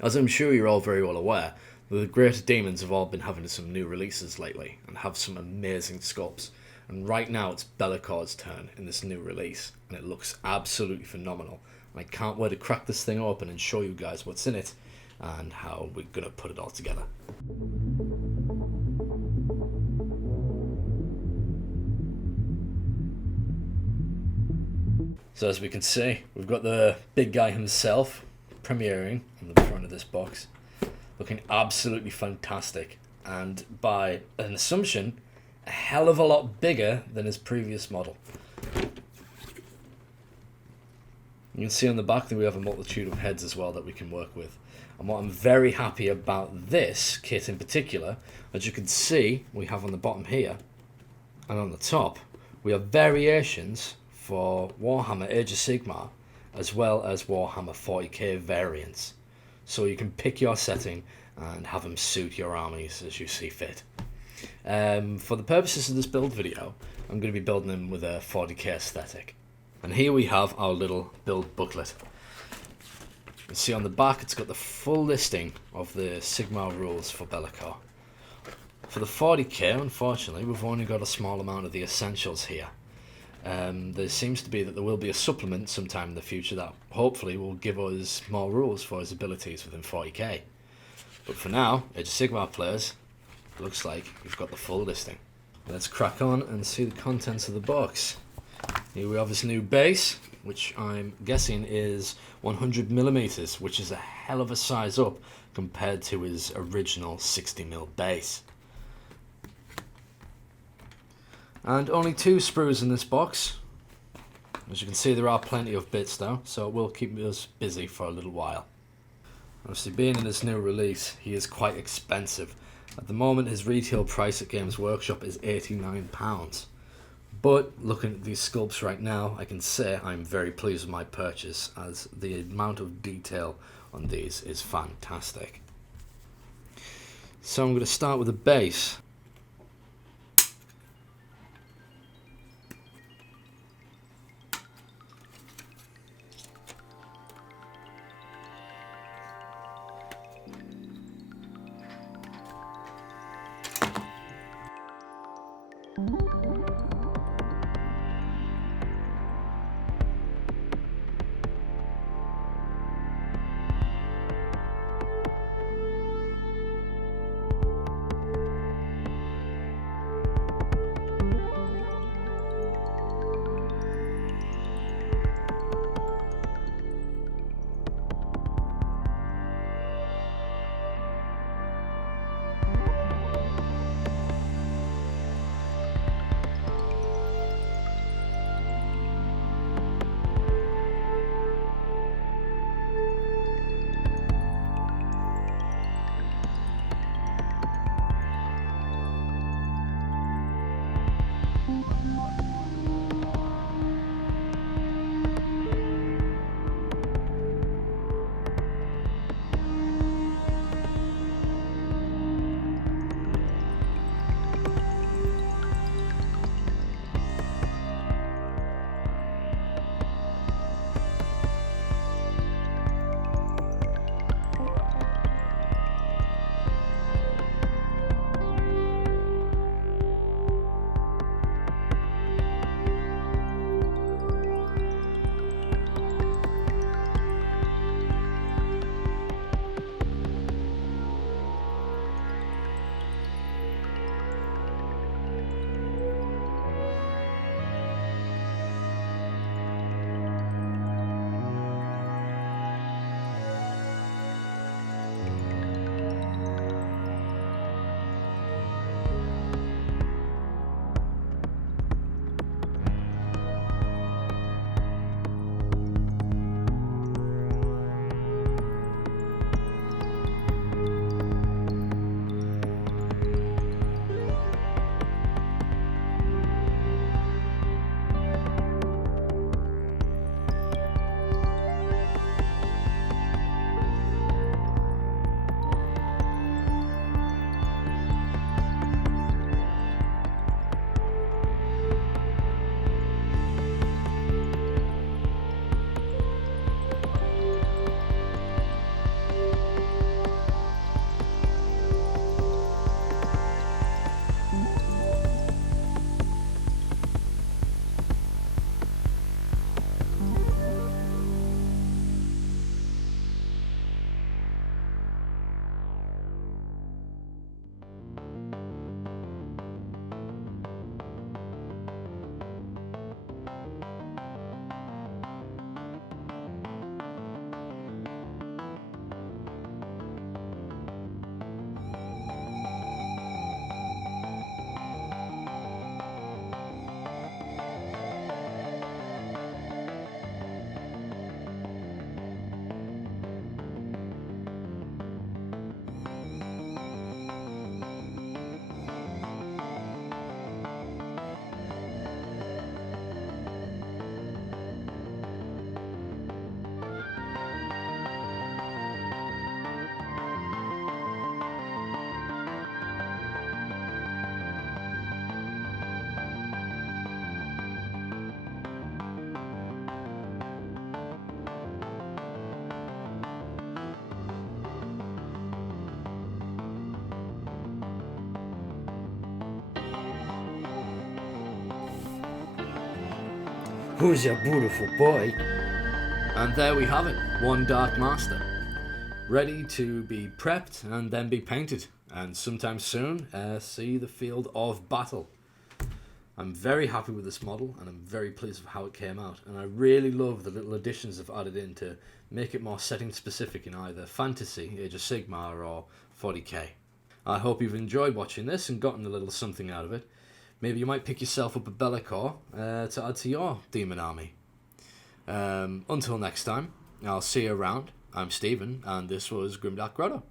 As I'm sure you're all very well aware, the Greater Demons have all been having some new releases lately and have some amazing sculpts. And right now it's Bellacor's turn in this new release, and it looks absolutely phenomenal. And I can't wait to crack this thing open and show you guys what's in it and how we're going to put it all together. So as we can see, we've got the big guy himself premiering on the front of this box, looking absolutely fantastic, and by an assumption, a hell of a lot bigger than his previous model. You can see on the back that we have a multitude of heads as well that we can work with. And what I'm very happy about this kit in particular, as you can see, we have on the bottom here and on the top, we have variations for Warhammer Age of Sigmar as well as Warhammer 40k variants. So you can pick your setting and have them suit your armies as you see fit. For the purposes of this build video, I'm going to be building them with a 40k aesthetic. And here we have our little build booklet. You see on the back it's got the full listing of the Sigmar rules for Be'lakor. For the 40k, unfortunately, we've only got a small amount of the essentials here. There seems to be that there will be a supplement sometime in the future that hopefully will give us more rules for his abilities within 40k. But for now, Age of Sigmar players, it looks like we've got the full listing. Let's crack on and see the contents of the box. Here we have his new base, which I'm guessing is 100mm, which is a hell of a size up compared to his original 60mm base. And only 2 sprues in this box. As you can see, there are plenty of bits though, so it will keep us busy for a little while. Obviously, being in this new release, he is quite expensive. At the moment, his retail price at Games Workshop is £89. But looking at these sculpts right now, I can say I'm very pleased with my purchase, as the amount of detail on these is fantastic. So I'm going to start with the base. Who's your beautiful boy? And there we have it, one Dark Master, ready to be prepped and then be painted, and sometime soon see the field of battle. I'm very happy with this model, and I'm very pleased with how it came out, and I really love the little additions I've added in to make it more setting specific in either Fantasy, Age of Sigmar, or 40k. I hope you've enjoyed watching this and gotten a little something out of it. Maybe you might pick yourself up a Bellicor to add to your demon army. Until next time, I'll see you around. I'm Stephen, and this was Grimdark Grotto.